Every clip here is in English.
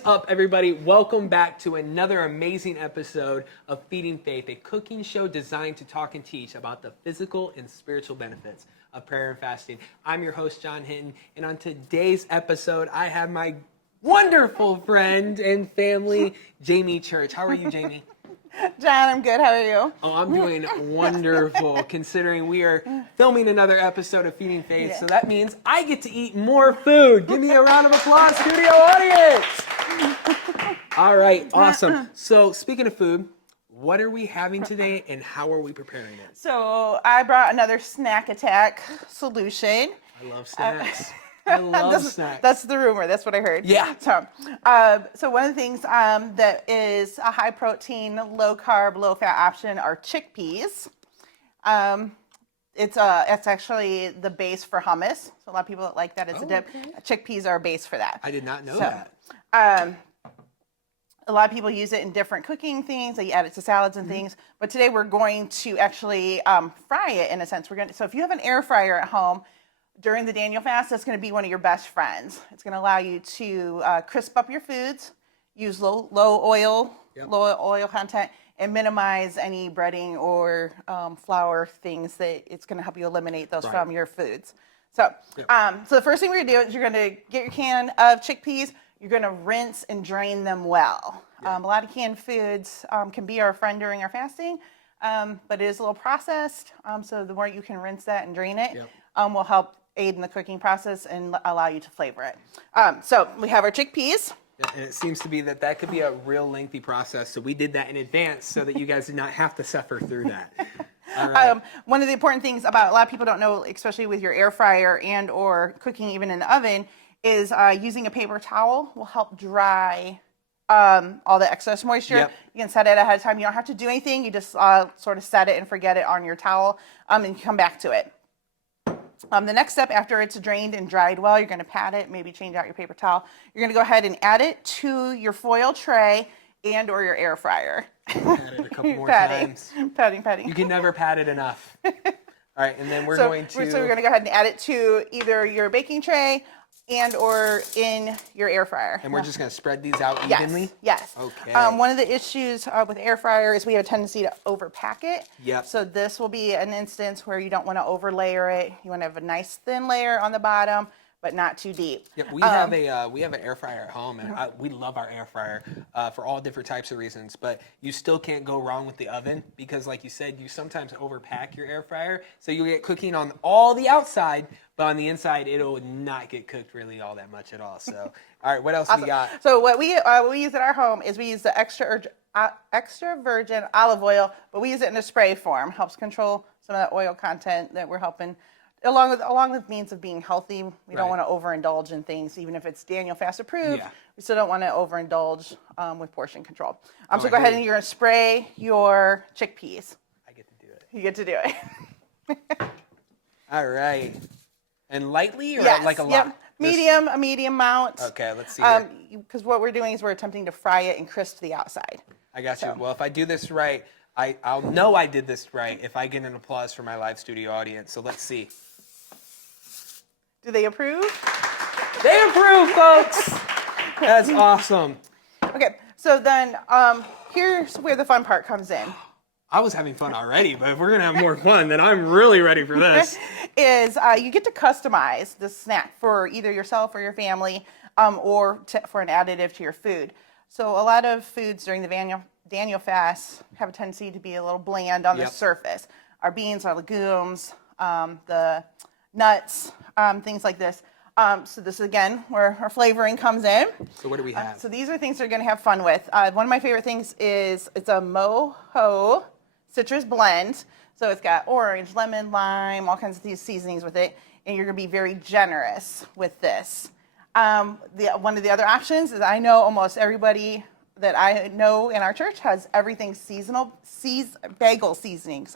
is up, everybody? Welcome back to another amazing episode of Feeding Faith, a cooking show designed to talk and teach about the physical and spiritual benefits of prayer and fasting. I'm your host, John Hinton, and on today's episode, I have my wonderful friend and family, Jamie Church. How are you, Jamie? John, I'm good. How are you? Oh, I'm doing wonderful, considering we are filming another episode of Feeding Faith, so that means I get to eat more food. Give me a round of applause, studio audience! All right, awesome. So, speaking of food, what are we having today, and how are we preparing it? So, I brought another snack attack solution. I love snacks. I love snacks. That's the rumor. That's what I heard. Yeah. So one of the things that is a high protein, low carb, low fat option are chickpeas. It's actually the base for hummus. So a lot of people like that as a dip. Okay. Chickpeas are a base for that. I did not know that. A lot of people use it in different cooking things. They add it to salads and things. But today we're going to actually fry it in a sense. So if you have an air fryer at home, during the Daniel fast, that's going to be one of your best friends. It's going to allow you to crisp up your foods, use low oil content, and minimize any breading or flour things that it's going to help you eliminate those from your foods. So, so the first thing we're going to do is you're going to get your can of chickpeas. You're going to rinse and drain them well. A lot of canned foods can be our friend during our fasting, but it is a little processed. So the more you can rinse that and drain it, will help aid in the cooking process and allow you to flavor it. So we have our chickpeas. And it seems to be that could be a real lengthy process, so we did that in advance so that you guys did not have to suffer through that. All right. One of the important things about a lot of people don't know, especially with your air fryer and or cooking even in the oven, is using a paper towel will help dry all the excess moisture. You can set it ahead of time. You don't have to do anything. You just sort of set it and forget it on your towel and come back to it. The next step after it's drained and dried well, you're going to pat it, maybe change out your paper towel. You're going to go ahead and add it to your foil tray and or your air fryer. Pat it a couple more times. Patting. You can never pat it enough. All right, and then we're going to... So we're going to go ahead and add it to either your baking tray and or in your air fryer. And we're just going to spread these out evenly? Yes. Okay. One of the issues with air fryer is we have a tendency to overpack it. Yep. So this will be an instance where you don't want to overlayer it. You want to have a nice thin layer on the bottom, but not too deep. Yep, we have an air fryer at home, and we love our air fryer for all different types of reasons. But you still can't go wrong with the oven because, like you said, you sometimes overpack your air fryer, so you'll get cooking on all the outside, but on the inside it'll not get cooked really all that much at all. So, all right, what else we got? So what we use at our home is we use the extra virgin olive oil, but we use it in a spray form. Helps control some of that oil content that we're helping. Along with means of being healthy, we don't want to overindulge in things, even if it's Daniel fast approved. We still don't want to overindulge with portion control. So go ahead and you're going to spray your chickpeas. I get to do it. You get to do it. All right. And lightly or like a lot? A medium amount. Okay, let's see here. Because what we're doing is we're attempting to fry it and crisp the outside. I got you. Well, if I do this right, I'll know I did this right if I get an applause from my live studio audience. So let's see. Do they approve? They approve, folks. That's awesome. Okay, so then here's where the fun part comes in. I was having fun already, but if we're going to have more fun, then I'm really ready for this. You get to customize the snack for either yourself or your family or for an additive to your food. So a lot of foods during the Daniel fast have a tendency to be a little bland on the surface. Our beans, our legumes, the nuts, things like this. So this is, again, where our flavoring comes in. So what do we have? So these are things you're going to have fun with. One of my favorite things is it's a Mojo citrus blend. So it's got orange, lemon, lime, all kinds of these seasonings with it. And you're going to be very generous with this. One of the other options is I know almost everybody that I know in our church has everything seasonal, bagel seasoning,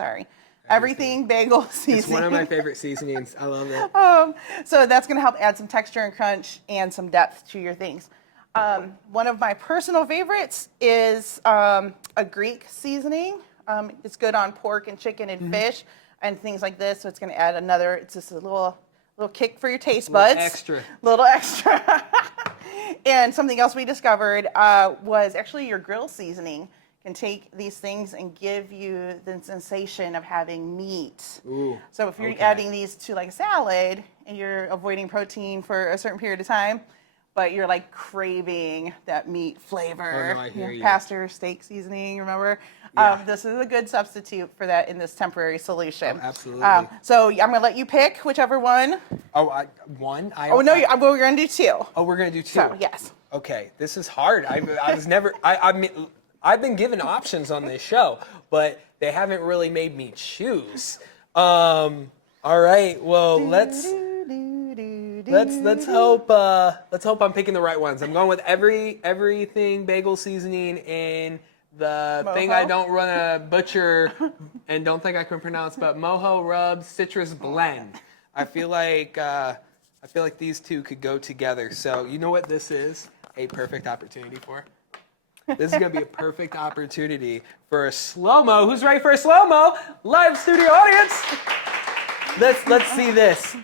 Everything bagel seasoning. It's one of my favorite seasonings. I love it. So that's going to help add some texture and crunch and some depth to your things. One of my personal favorites is a Greek seasoning. It's good on pork and chicken and fish and things like this. So it's going to add it's just a little kick for your taste buds. Little extra. And something else we discovered was actually your grill seasoning can take these things and give you the sensation of having meat. Ooh, so if you're okay. adding these to like a salad and you're avoiding protein for a certain period of time, but you're like craving that meat flavor. Oh, no, I hear you. Pastor steak seasoning, remember? Yeah. This is a good substitute for that in this temporary solution. Oh, absolutely. So I'm gonna let you pick whichever one. Oh, one? Oh no, we're gonna do two. Oh, we're going to do two. So yes. Okay, this is hard. I was never, I mean, I've been given options on this show, but they haven't really made me choose. All right, well, let's hope I'm picking the right ones. I'm going with everything bagel seasoning and the Mojo? thing I don't run a butcher and don't think I can pronounce, but Mojo Rub Citrus Blend. I feel like these two could go together. So you know what this is a perfect opportunity for? This is gonna be a perfect opportunity for a slow-mo. Who's ready for a slow-mo? Live studio audience. Let's see this.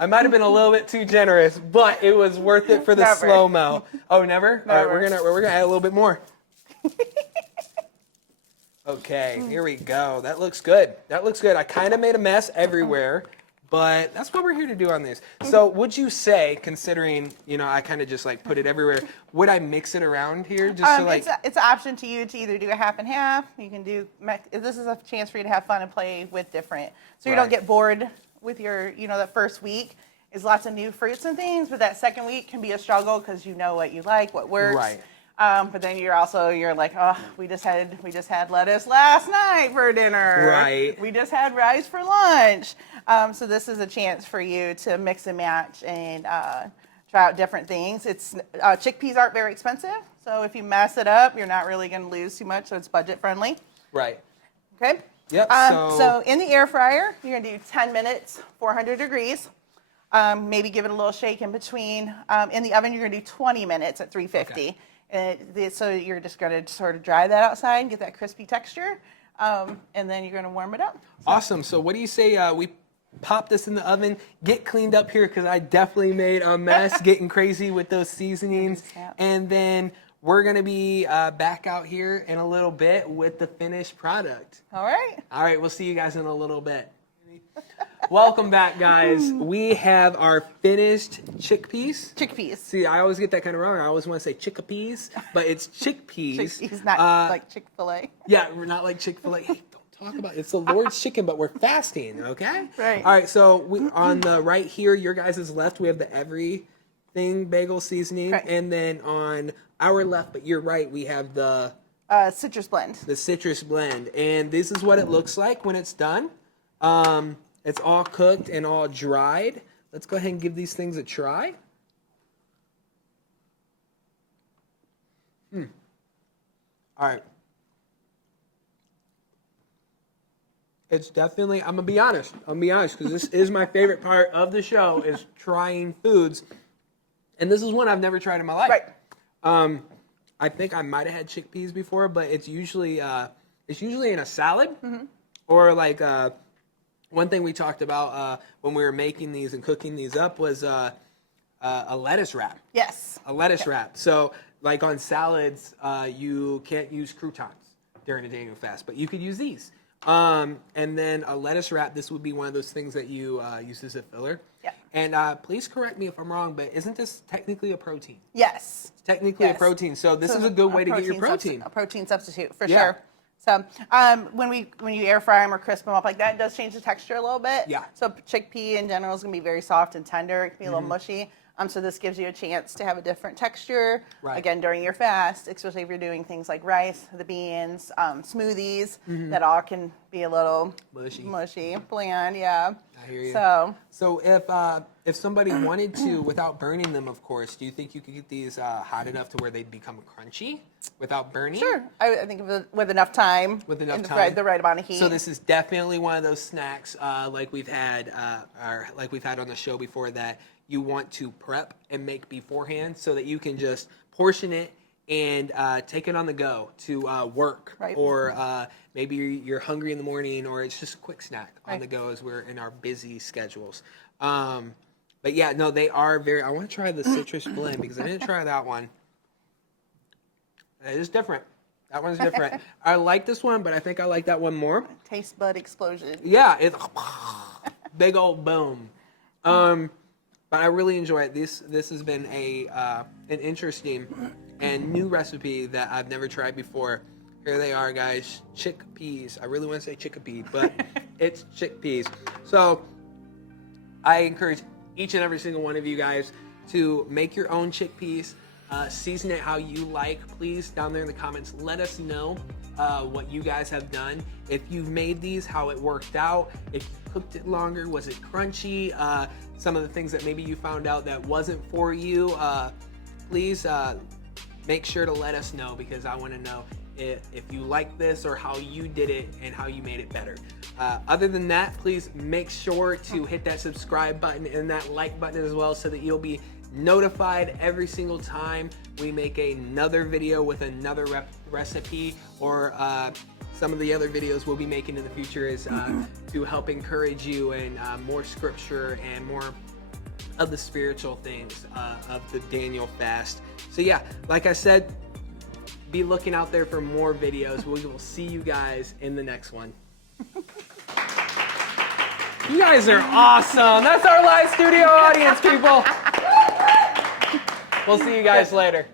I might have been a little bit too generous, but it was worth it for the Never. slow-mo. Oh, never? All right, Never. we're gonna add a little bit more. Okay, here we go. That looks good. That looks good. I kind of made a mess everywhere, but that's what we're here to do on this. So would you say, considering, I kind of just like put it everywhere, would I mix it around here? Just so like, it's an option to you to either do a half and half. You can do, this is a chance for you to have fun and play with different, so you don't Right. get bored with your, that first week is lots of new fruits and things, but that second week can be a struggle because you know what you like, what works. Right. But then you're like, oh, we just had lettuce last night for dinner. Right. We just had rice for lunch. So this is a chance for you to mix and match and try out different things. It's chickpeas aren't very expensive, so if you mess it up, you're not really going to lose too much. So it's budget friendly. right. Okay. Yep. So in the air fryer, you're going to do 10 minutes, 400 degrees. Maybe give it a little shake in between. In the oven, you're going to do 20 minutes at 350. Okay. So you're just going to sort of dry that outside and get that crispy texture, and then you're going to warm it up. Awesome. So what do you say we pop this in the oven, get cleaned up here because I definitely made a mess getting crazy with those seasonings, and then we're going to be back out here in a little bit with the finished product. All right. All right, we'll see you guys in a little bit. Welcome back, guys. We have our finished chickpeas. Chickpeas. See, I always get that kind of wrong. I always want to say chickpeas, but it's chickpeas. Chickpeas, not like Chick-fil-A. Yeah, we're not like Chick-fil-A. Hey, don't talk about it. It's the Lord's chicken, but we're fasting, okay? Right. All right, so on the right here, your guys' left, we have the everything bagel seasoning. Right. And then on our left, but your right, we have the Citrus blend. citrus blend. And this is what it looks like when it's done. It's all cooked and all dried. Let's go ahead and give these things a try. All right. It's definitely, I'm going to be honest, because this is my favorite part of the show is trying foods. And this is one I've never tried in my life. Right. I think I might have had chickpeas before, but it's usually in a salad or like one thing we talked about when we were making these and cooking these up was a lettuce wrap. Yes. A lettuce wrap. So like on salads, you can't use croutons during a Daniel fast, but you could use these. And then a lettuce wrap, this would be one of those things that you use as a filler. Yeah. And please correct me if I'm wrong, but isn't this technically a protein? Yes. It's technically a protein. So this is a good way to get your protein. A protein substitute, for Yeah. sure. So when you air fry them or crisp them up like that, it does change the texture a little bit. Yeah. So chickpea in general is going to be very soft and tender. It can be a little mushy. So this gives you a chance to have a different texture, Right. again, during your fast, especially if you're doing things like rice, the beans, smoothies, that all can be a little mushy, bland, yeah. I hear you. So if somebody wanted to, without burning them, of course, do you think you could get these hot enough to where they'd become crunchy without burning? sure, I think with enough time, With enough and time. the right amount of heat. So this is definitely one of those snacks like we've had on the show before that you want to prep and make beforehand so that you can just portion it and take it on the go to work, Right. or maybe you're hungry in the morning, or it's just a quick snack on Right. the go as we're in our busy schedules. But yeah, no, they are very. I want to try the citrus blend because I didn't try that one. It is different. That one's different. I like this one, but I think I like that one more. Taste bud explosion. Yeah, it's big old boom. But I really enjoy it. This has been an interesting and new recipe that I've never tried before. Here they are, guys. Chickpeas. I really want to say chickpea, but it's chickpeas. So I encourage each and every single one of you guys to make your own chickpeas. Season it how you like. Please, down there in the comments, let us know what you guys have done. If you've made these, how it worked out. If you cooked it longer, was it crunchy? Some of the things that maybe you found out that wasn't for you. Please make sure to let us know, because I want to know if you like this or how you did it and how you made it better. Other than that, please make sure to hit that subscribe button and that like button as well, so that you'll be notified every single time we make another video with another recipe, or some of the other videos we'll be making in the future is to help encourage you in more scripture and more of the spiritual things of the Daniel fast. So yeah, like I said, be looking out there for more videos. We will see you guys in the next one. You guys are awesome. That's our live studio audience, people. We'll see you guys later.